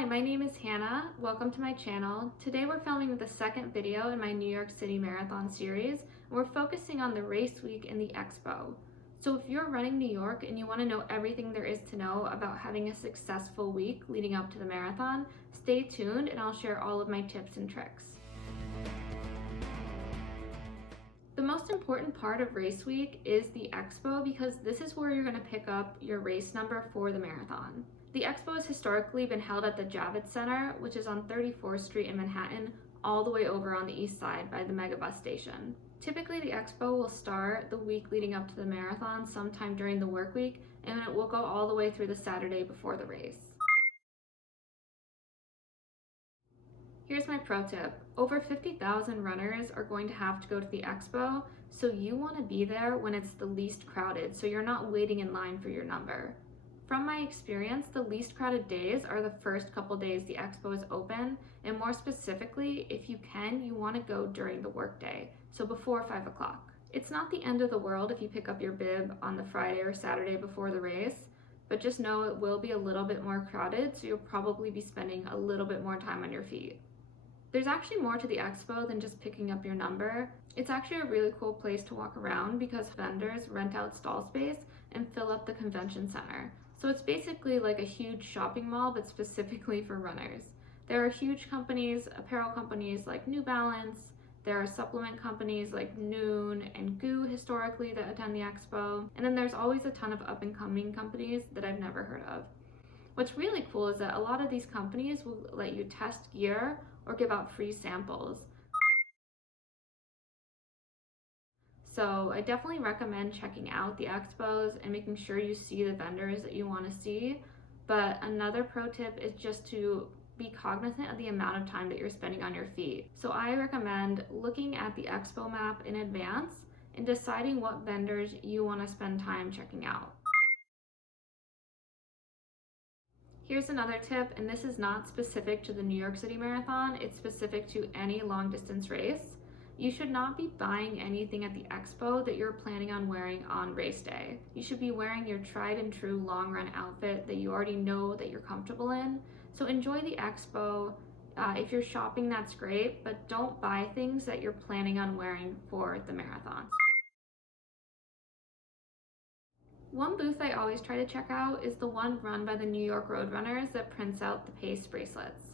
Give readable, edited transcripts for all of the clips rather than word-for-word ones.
Hi, my name is Hannah. Welcome to my channel. Today we're filming the second video in my New York City Marathon series, and we're focusing on the race week and the Expo. So if you're running New York and you want to know everything there is to know about having a successful week leading up to the marathon, stay tuned and I'll share all of my tips and tricks. The most important part of race week is the Expo because this is where you're going to pick up your race number for the marathon. The Expo has historically been held at the Javits Center, which is on 34th Street in Manhattan, all the way over on the east side by the Megabus station. Typically, the Expo will start the week leading up to the marathon sometime during the work week, and it will go all the way through the Saturday before the race. Here's my pro tip. Over 50,000 runners are going to have to go to the Expo, so you want to be there when it's the least crowded, so you're not waiting in line for your number. From my experience, the least crowded days are the first couple days the Expo is open, and more specifically, if you can, you want to go during the workday, so before 5 o'clock. It's not the end of the world if you pick up your bib on the Friday or Saturday before the race, but just know it will be a little bit more crowded, so you'll probably be spending a little bit more time on your feet. There's actually more to the Expo than just picking up your number. It's actually a really cool place to walk around because vendors rent out stall space and fill up the convention center. So it's basically like a huge shopping mall, but specifically for runners. There are huge companies, apparel companies like New Balance. There are supplement companies like Noon and Goo historically that attend the Expo. And then there's always a ton of up and coming companies that I've never heard of. What's really cool is that a lot of these companies will let you test gear or give out free samples. So I definitely recommend checking out the expos and making sure you see the vendors that you want to see. But another pro tip is just to be cognizant of the amount of time that you're spending on your feet. So I recommend looking at the expo map in advance and deciding what vendors you want to spend time checking out. Here's another tip, and this is not specific to the New York City Marathon, it's specific to any long distance race. You should not be buying anything at the Expo that you're planning on wearing on race day. You should be wearing your tried and true long run outfit that you already know that you're comfortable in. So enjoy the Expo. If you're shopping, that's great, but don't buy things that you're planning on wearing for the marathon. One booth I always try to check out is the one run by the New York Roadrunners that prints out the pace bracelets.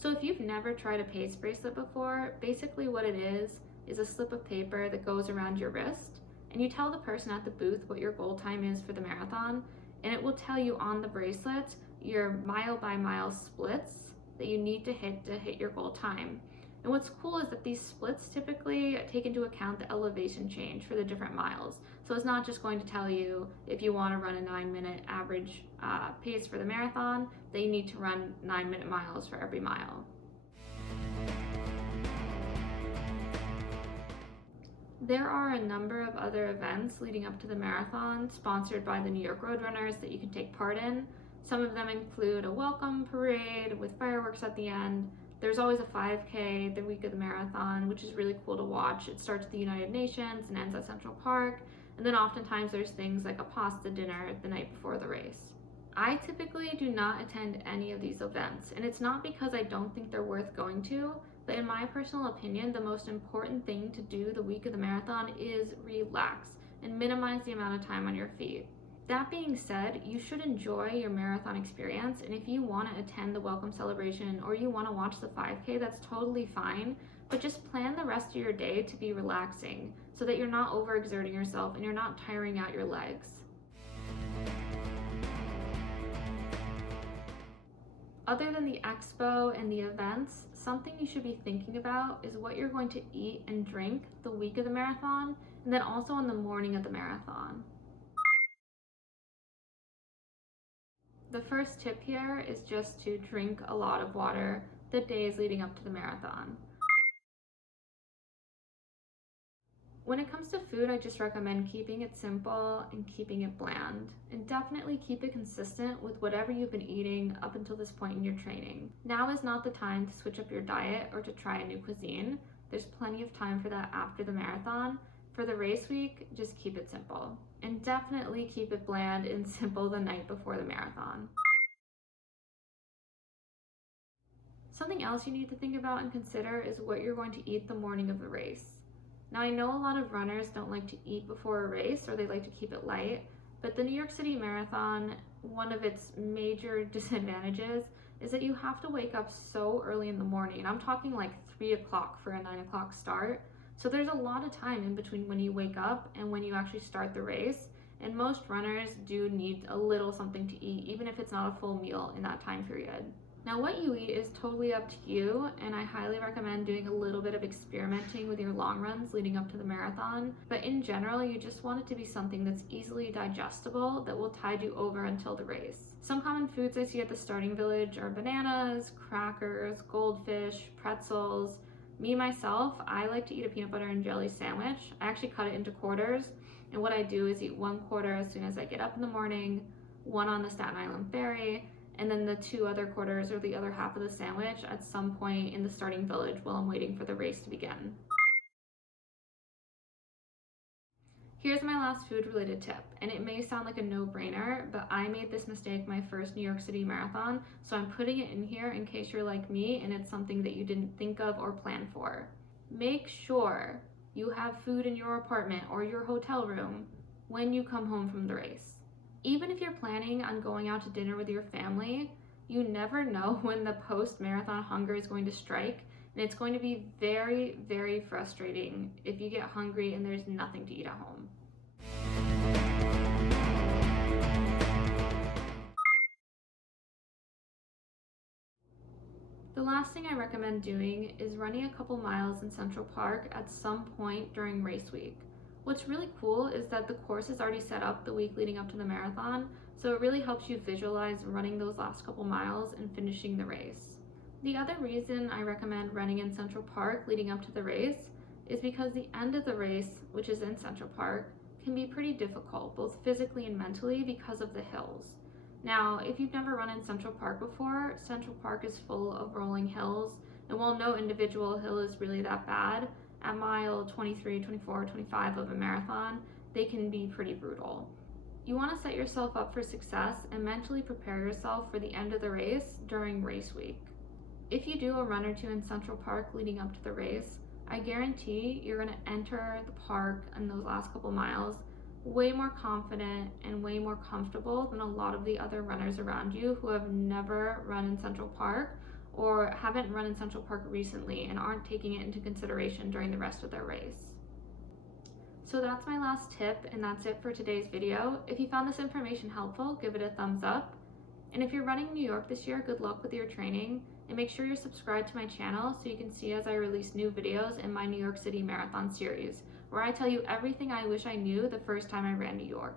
So if you've never tried a pace bracelet before, basically what it is a slip of paper that goes around your wrist, and you tell the person at the booth what your goal time is for the marathon, and it will tell you on the bracelet your mile by mile splits that you need to hit your goal time. And what's cool is that these splits typically take into account the elevation change for the different miles. So it's not just going to tell you if you want to run a 9-minute average pace for the marathon, that you need to run 9-minute miles for every mile. There are a number of other events leading up to the marathon sponsored by the New York Roadrunners that you can take part in. Some of them include a welcome parade with fireworks at the end. There's always a 5K the week of the marathon, which is really cool to watch. It starts at the United Nations and ends at Central Park. And then oftentimes there's things like a pasta dinner the night before the race. I typically do not attend any of these events, and it's not because I don't think they're worth going to, but in my personal opinion, the most important thing to do the week of the marathon is relax and minimize the amount of time on your feet. That being said, you should enjoy your marathon experience, and if you want to attend the welcome celebration or you want to watch the 5K, that's totally fine, but just plan the rest of your day to be relaxing so that you're not overexerting yourself and you're not tiring out your legs. Other than the expo and the events, something you should be thinking about is what you're going to eat and drink the week of the marathon, and then also on the morning of the marathon. The first tip here is just to drink a lot of water the days leading up to the marathon. When it comes to food, I just recommend keeping it simple and keeping it bland. And definitely keep it consistent with whatever you've been eating up until this point in your training. Now is not the time to switch up your diet or to try a new cuisine. There's plenty of time for that after the marathon. For the race week, just keep it simple. And definitely keep it bland and simple the night before the marathon. Something else you need to think about and consider is what you're going to eat the morning of the race. Now, I know a lot of runners don't like to eat before a race, or they like to keep it light, but the New York City Marathon, one of its major disadvantages is that you have to wake up so early in the morning. I'm talking like 3 o'clock for a 9 o'clock start. So there's a lot of time in between when you wake up and when you actually start the race. And most runners do need a little something to eat, even if it's not a full meal in that time period. Now, what you eat is totally up to you, and I highly recommend doing a little bit of experimenting with your long runs leading up to the marathon. But in general, you just want it to be something that's easily digestible that will tide you over until the race. Some common foods I see at the starting village are bananas, crackers, goldfish, pretzels. Me, myself, I like to eat a peanut butter and jelly sandwich. I actually cut it into quarters, and what I do is eat 1 quarter as soon as I get up in the morning, 1 on the Staten Island ferry, and then the 2 other quarters, or the other half of the sandwich, at some point in the starting village while I'm waiting for the race to begin. Here's my last food related tip, and it may sound like a no-brainer, but I made this mistake my first New York City Marathon, so I'm putting it in here in case you're like me and it's something that you didn't think of or plan for. Make sure you have food in your apartment or your hotel room when you come home from the race. Even if you're planning on going out to dinner with your family, you never know when the post-marathon hunger is going to strike, and it's going to be very, very frustrating if you get hungry and there's nothing to eat at home. The last thing I recommend doing is running a couple miles in Central Park at some point during race week. What's really cool is that the course is already set up the week leading up to the marathon, so it really helps you visualize running those last couple miles and finishing the race. The other reason I recommend running in Central Park leading up to the race is because the end of the race, which is in Central Park, can be pretty difficult, both physically and mentally, because of the hills. Now, if you've never run in Central Park before, Central Park is full of rolling hills, and while no individual hill is really that bad, at mile 23, 24, 25 of a marathon, they can be pretty brutal. You want to set yourself up for success and mentally prepare yourself for the end of the race during race week. If you do a run or two in Central Park leading up to the race, I guarantee you're going to enter the park in those last couple miles way more confident and way more comfortable than a lot of the other runners around you who have never run in Central Park or haven't run in Central Park recently and aren't taking it into consideration during the rest of their race. So that's my last tip, and that's it for today's video. If you found this information helpful, give it a thumbs up. And if you're running New York this year, good luck with your training, and make sure you're subscribed to my channel so you can see as I release new videos in my New York City Marathon series, where I tell you everything I wish I knew the first time I ran New York.